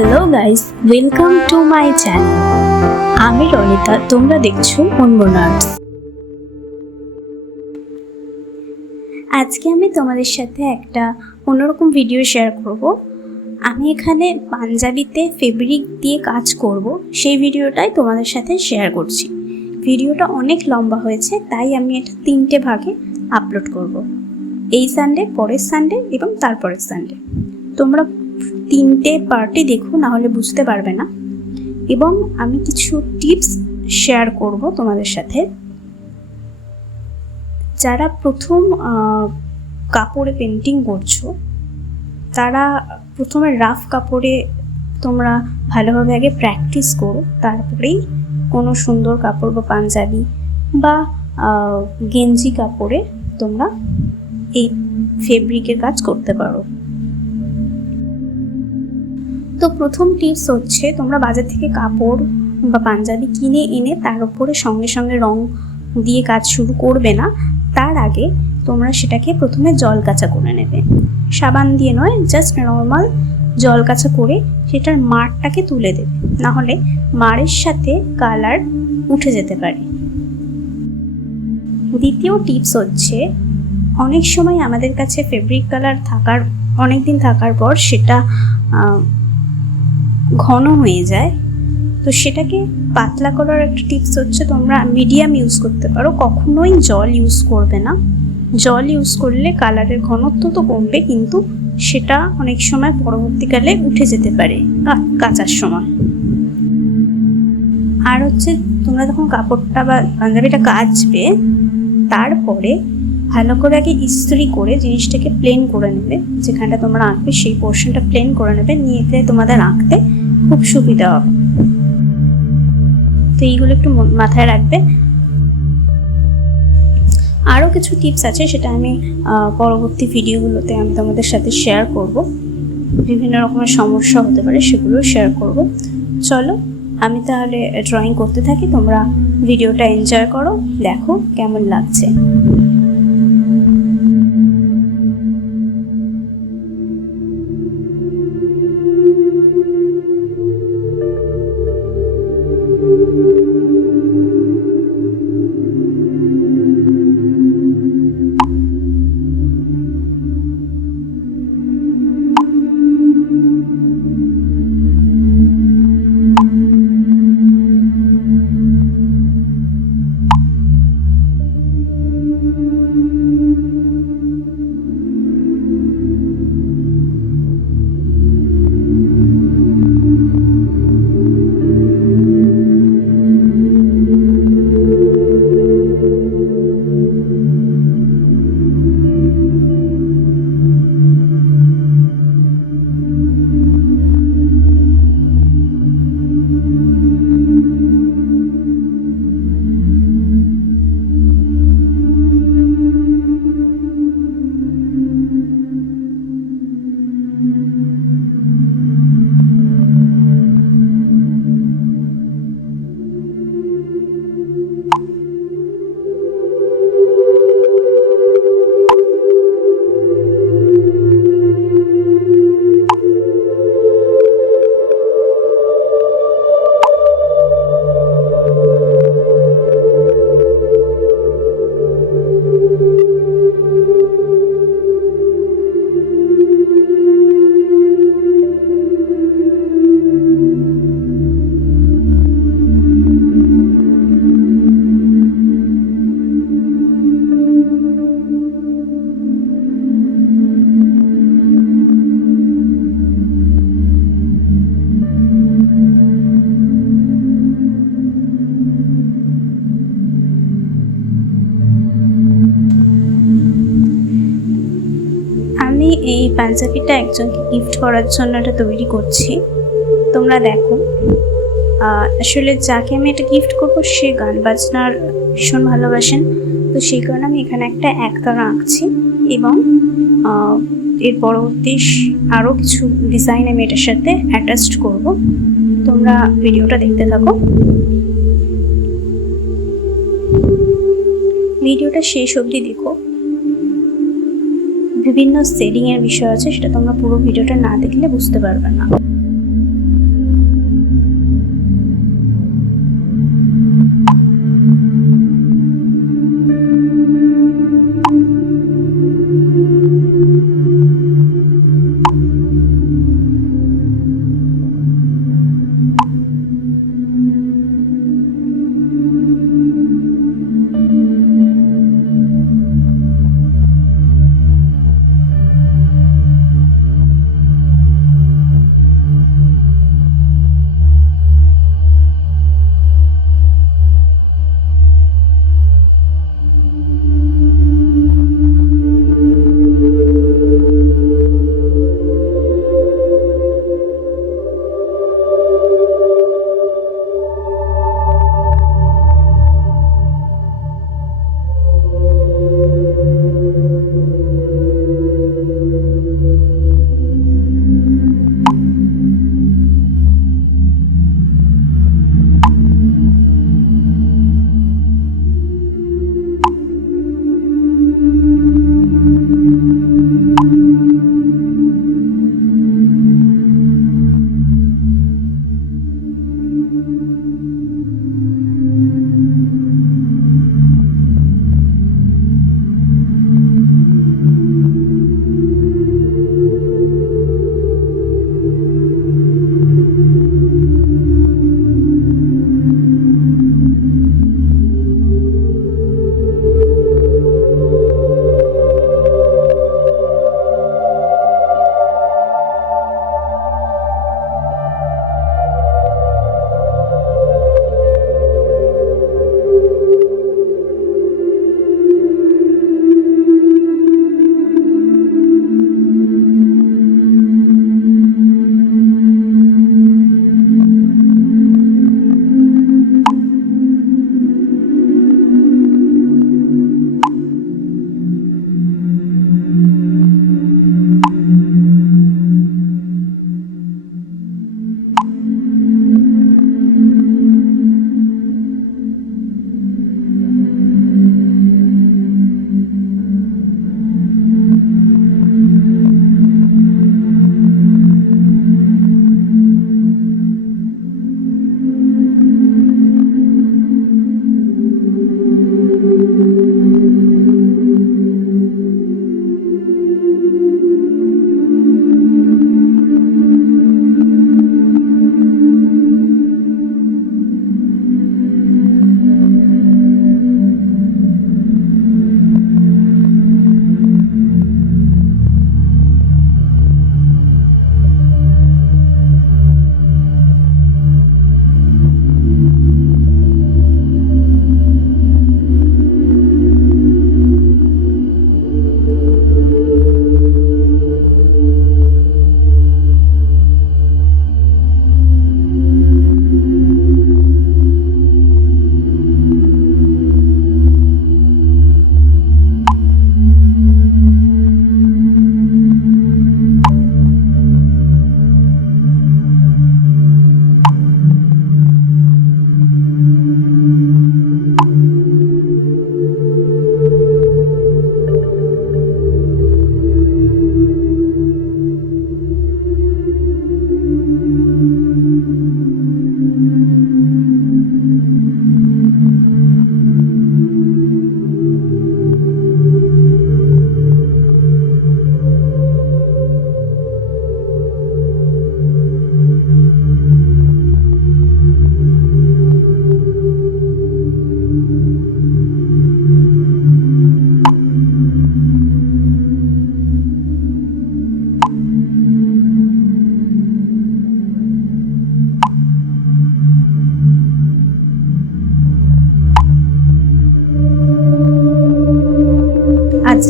Hello guys, welcome to my channel. আমি রনিতা, তোমরা দেখছো unmonarts। আজকে আমি তোমাদের সাথে একটা অন্যরকম ভিডিও শেয়ার করব। আমি এখানে পাঞ্জাবিতে ফেব্রিক দিয়ে কাজ করব, সেই ভিডিওটাই তোমাদের সাথে শেয়ার করছি। ভিডিওটা অনেক লম্বা হয়েছে, তাই আমি এটা 3টে ভাগে আপলোড করব। এই সানডে, পরের সানডে এবং তারপরের সানডে। তোমরা 3টে পার্টই দেখো, না হলে বুঝতে পারবে না। এবং আমি কিছু টিপস শেয়ার করব তোমাদের সাথে। যারা প্রথম কাপড়ে পেন্টিং করছো, তারা প্রথমে রাফ কাপড়ে তোমরা ভালোভাবে আগে প্র্যাকটিস করো, তারপরেই কোনো সুন্দর কাপড় বা পাঞ্জাবি বা গেঞ্জি কাপড়ে তোমরা এই ফেব্রিকের কাজ করতে পারো। তো প্রথম টিপস হচ্ছে, তোমরা বাজার থেকে কাপড় বা পাঞ্জাবি কিনে এনে তার উপরে সঙ্গে সঙ্গে রং দিয়ে কাজ শুরু করবে না। তার আগে তোমরা সেটাকে প্রথমে জল কাচা করে নেবে। সাবান দিয়ে নয়, জাস্ট নর্মাল জল কাচা করে সেটার মাড়টাকে তুলে দেবে, না হলে মাড়ের সাথে কালার উঠে যেতে পারে। দ্বিতীয় টিপস হচ্ছে, অনেক সময় আমাদের কাছে ফেব্রিক কালার অনেক দিন থাকার পর সেটা ঘন হয়ে যায়। তো সেটাকে পাতলা করার একটা টিপস হচ্ছে, তোমরা মিডিয়াম ইউজ করতে পারো, কখনোই জল ইউজ করবে না। জল ইউজ করলে কালারের ঘনত্ব তো কমবে, কিন্তু সেটা অনেক সময় পরবর্তীকালে উঠে যেতে পারে কাচার সময়। আর হচ্ছে, তোমরা যখন কাপড়টা বা পাঞ্জাবিটা কাচবে, তারপরে ভালো করে আগে ইস্ত্রি করে জিনিসটাকে প্লেন করে নেবে। যেখানটা তোমরা আঁকবে সেই পোর্শনটা প্লেন করে নেবে, নিয়ে তোমাদের আঁকতে খুব সুবিধা হবে। তো এইগুলো একটু মাথায় রাখবে। আরও কিছু টিপস আছে, সেটা আমি পরবর্তী ভিডিওগুলোতে আমি তোমাদের সাথে শেয়ার করব। বিভিন্ন রকমের সমস্যা হতে পারে, সেগুলো শেয়ার করব। চলো আমি তাহলে ড্রয়িং করতে থাকি, তোমরা ভিডিওটা এনজয় করো, দেখো কেমন লাগছে। আমি এই পাঞ্জাবিটা একজনকে গিফট করার জন্য এটা তৈরি করছি। তোমরা দেখো, আসলে যাকে আমি এটা গিফট করবো সে গান বাজনার ভীষণ ভালোবাসেন। তো সেই কারণে আমি এখানে একটা একতারা আঁকছি, এবং এর পরবর্তী আরও কিছু ডিজাইন আমি এটার সাথে অ্যাটাচড করব। তোমরা ভিডিওটা দেখতে থাকো। ভিডিওটা শেষ অবধি দেখো। বিভিন্ন শেডিং এর বিষয় আছে, সেটা তোমরা পুরো ভিডিওটা না দেখলে বুঝতে পারবে না।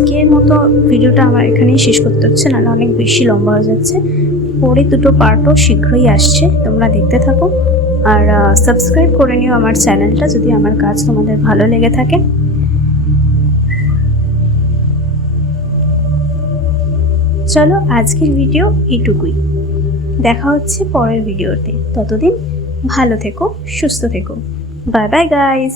আজকের মতো ভিডিওটা আমার এখানেই শেষ করতে হচ্ছে, নাহলে অনেক বেশি লম্বা হয়ে যাচ্ছে। পরে দুটো পার্টও শীঘ্রই আসছে, তোমরা দেখতে থাকো। আর সাবস্ক্রাইব করে নিও আমার চ্যানেলটা যদি আমার কাজ তোমাদের ভালো লেগে থাকে। চলো আজকের ভিডিও এটুকুই, দেখা হচ্ছে পরের ভিডিওতে। ততদিন ভালো থেকো, সুস্থ থেকো। Bye bye guys.